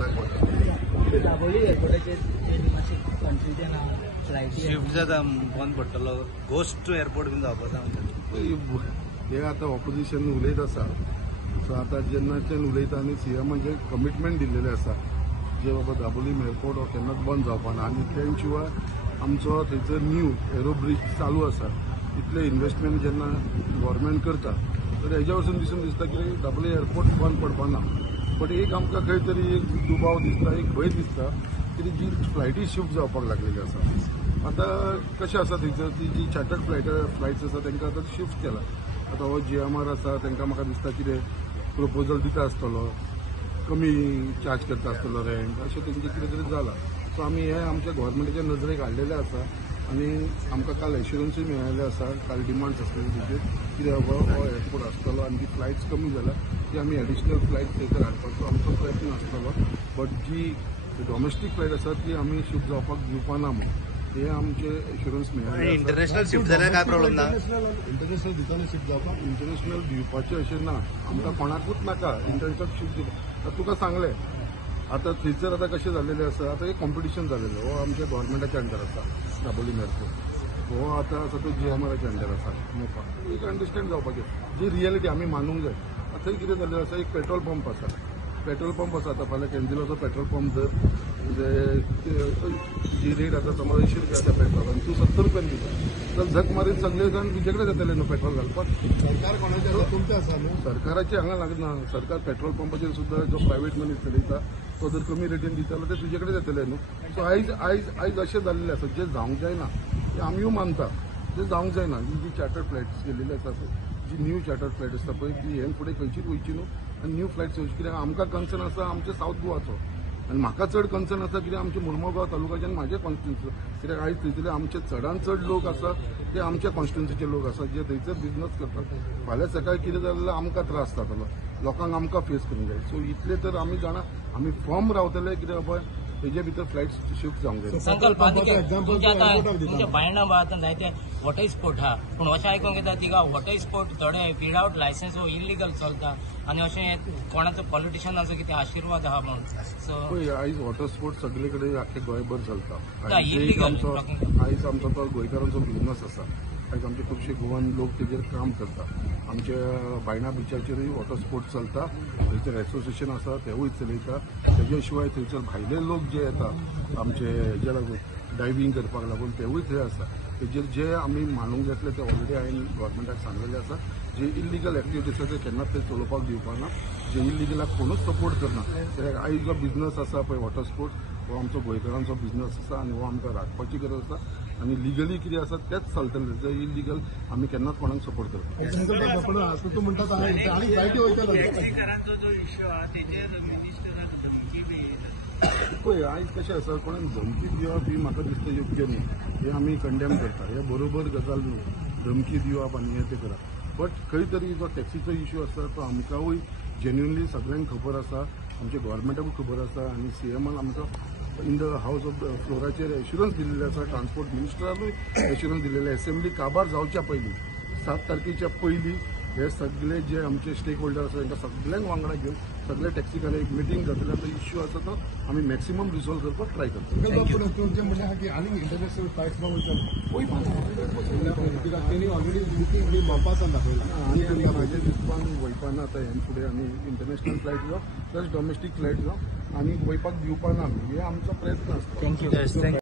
दिसाक पडटा. Dabolim एअरपोर्टाचेर confusion shift जाता बंद पडटलो, घोस्ट एअरपोर्ट बीन जावपाक हे आता ऑपोजिशन उलयत आसा. सो आता जेन्नाच्यान उलयता आनी सीएमाचे कमिटमेंट दिल्लेले आसा जे बाबा दाबोळी एअरपोर्ट हो केन्नाच बंद जावपाना. आनी त्या शिवाय आमचो थंयसर न्यू एरो ब्रिज चालू आसा. इतले इन्व्हेस्टमेंट जेन्ना गव्हर्मेंट करता तर हेज्या वचून दिसून दिसता की दाबोळी एअरपोर्ट बंद पडपाना. बट एक आमकां खंय तरी एक दुबाव दिसता, एक भंय दिसता की जी फ्लायटी शिफ्ट जावपाक लागलेली आसा. आता कशें आसा थंयसर ती जी चार्टर्ड फ्लायट्स आसा तांकां आतां शिफ्ट केला. आता हो GMR आसा तांकां म्हाका दिसता कितें प्रपोजल दिता आसतलो, कमी चार्ज करता आसतलो रेंट, अशें तेंचें कितें तरी जालां. सो आमी हे आमच्या गव्हर्मेंटाच्या नजरेक हाडलेले आसा आनी आमकां काल एश्युरन्सूय मेळिल्ले आसा. काल डिमांड्स आसलेली तेजेर कितें बाबा हो एअरपोर्ट आसतलो आनी ती फ्लायट्स कमी जाला ती आमी एडिशनल फ्लायट थंयसर हाडपाचो आमचो प्रयत्न आसतलो. बट जी डॉमेस्टीक फ्लायट आसा ती आमी शिफ्ट जावपाक दिवपाना म्हणून हे आमचे एश्युरन्स मेळिल्ले. इंटरनॅशनल शिफ्ट जाल्यार काय प्रॉब्लेम ना. इंटरनॅशनल दिताले शिफ्ट जावपाक इंटरनॅशनल दिवपाचें अशें ना. आमकां कोणाकूच नाका इंटरनॅशनल शिफ्ट दिवपाक. तुका सांगलें आता थंयसर आता कशें जाल्लेलें आसा, आता एक कॉम्पिटिशन जाल्लेलें. हो आमच्या गव्हर्मेंटाच्या अंडर आसा दाबोळी एअरपोर्ट. हो आता आसा तो GMRच्या अंडर आसा. मोपा एक अंडरस्टँड जावपाचें जी रियलिटी आमी मानूंक जाय. थंय कितें जाल्लें आसा, एक पेट्रोल पंप आसा. पेट्रोल पंप आसा आता फाल्यां कॅन्झिलाचो पेट्रोल पंप जर जी रेट आसा समज 80 रुपया आसा पेट्रोल आनी तूं 70 रुपयान दिता जाल्यार झक मारीत सगळे जाण तुजे कडेन जातले न्हू पेट्रोल घालपाक. सरकार कोणाचे तुमचें आसा न्हू, सरकाराचे हांगा लागना. सरकार पेट्रोल पंपाचेर सुद्दां जो प्रायवेट मनी चलयता तो जर कमी रेटीन दिता जाल्यार ते तुजे कडेन जातले न्हू. सो आयज आयज आयज अशें जाल्लें आसा जें जावंक जायना तें आमीय मानता. तें जावंक जायना. जी चार्टर्ड फ्लायट्स गेल्लेली आसा पळय, जी न्यू चार्टर्ड फ्लायट आसता पळय ती हे फुडें खंयचीच वयची न्हू आनी न्यू फ्लायट्स वयची. कित्याक आमकां कन्सर्न आसा आमच्या सावथ गोवाचो आनी म्हाका चड कन्सर्न आसा कित्याक आमच्या मुर्मुगांव तालुक्याच्यान म्हाजे कॉन्स्टिट्युन्सी. कित्याक आयज थंयसरले आमचे चडांत चड लोक आसा ते आमच्या कॉन्स्टिट्युन्सीचे लोक आसा जे थंयसर बिझनस करतात. फाल्यां सकाळी कितें जालें जाल्यार आमकां त्रास जातलो, लोकांक आमकां फेस करूंक जाय. सो इतले तर आमी जाणा आमी फॉर्म रावतले कित्याक बाबा हेजे भितर फ्लायट्स शिफ्ट जावंक जाय. तुमच्या बायणा भागांत जायते वॉटर स्पोर्ट आहा, पूण अशें आयकूंक येता थिंगा वॉटर स्पोर्ट थोडे विदाउट लायसन्स वो इलिगल चलता आनी अशें कोणाचो पॉलिटिशनाचो कितें आशिर्वाद आहा म्हणून. सो आयज वॉटर स्पोर्ट सगळे कडेन आख्खे गोंयभर चलता. इलिगल आयज आमचो तो गोंयकारांचो बिझनस आसा. आयज आमचे खुबशे गोवन लोक तेजेर काम करता. आमच्या बायणा बिचाचेरूय वॉटर स्पोर्ट चलता. थंयसर एसोसिएशन आसा तेवूय चलयता. तेजे शिवाय थंयसर भायले लोक जे येता आमचे हेजे लागून डायव्हिंग करपाक लागून तेवूय थंय आसा. तेजेर जे आमी मानूंक घेतले ते ऑलरेडी हांवें गव्हर्मेंटाक सांगलेले आसा. जे इलिगल एक्टिविटीज आसा ते केन्नाच ते चलोवपाक दिवपाना. जे इलिगलाक कोणूच सपोर्ट करना. कित्याक आयज जो बिझनस आसा पळय वॉटर स्पोर्ट्स हो आमचो गोंयकारांचो बिझनस आसा आनी हो आमकां राखपाची गरज आसा. आनी लिगली कितें आसा तेंच चलतलें. जे इलिगल आमी केन्नाच कोणाक सपोर्ट करता. पळय आयज कशें आसा कोणाक धमकी दिवप ही म्हाका दिसता योग्य न्ही. हे आमी कंडेम करता. हे बरोबर गजाल न्हू धमकी दिवप आनी हे ते करप. बट खंय तरी जो टॅक्सीचो इश्यू आसा तो आमकांय जेन्युनली सगळ्यांक खबर आसा. आमच्या गव्हर्मेंटाकूय खबर आसा आनी CMन आमकां इन द हाऊस ऑफ फ्लोराचेर एश्युरन्स दिल्लेले आसा. ट्रान्सपोर्ट मिनिस्टरानूय एश्युरन्स दिल्लेले. असेंब्ली काबार जावच्या पयलीं 7 तारखेच्या पयलीं हे सगळे जे आमचे स्टेक होल्डर आसा तांकां सगळ्यांक वांगडा घेवन सगळे टॅक्सीकारांक एक मिटींग जातले. तो इश्यू आसा तो आमी मॅक्सिमम रिसॉल्व करपाक ट्राय करता. आनी इंटरनॅशनल फ्लायट्स ऑलरेडी बुकींग भोंवपाक दाखयला आनी म्हाजे दिसपान वयपाना. आतां हे फुडें आमी इंटरनॅशनल फ्लायट जावं प्लस डॉमेस्टीक फ्लायट जावं आनी वयपाक दिवपाना. हे आमचो प्रयत्न आसता.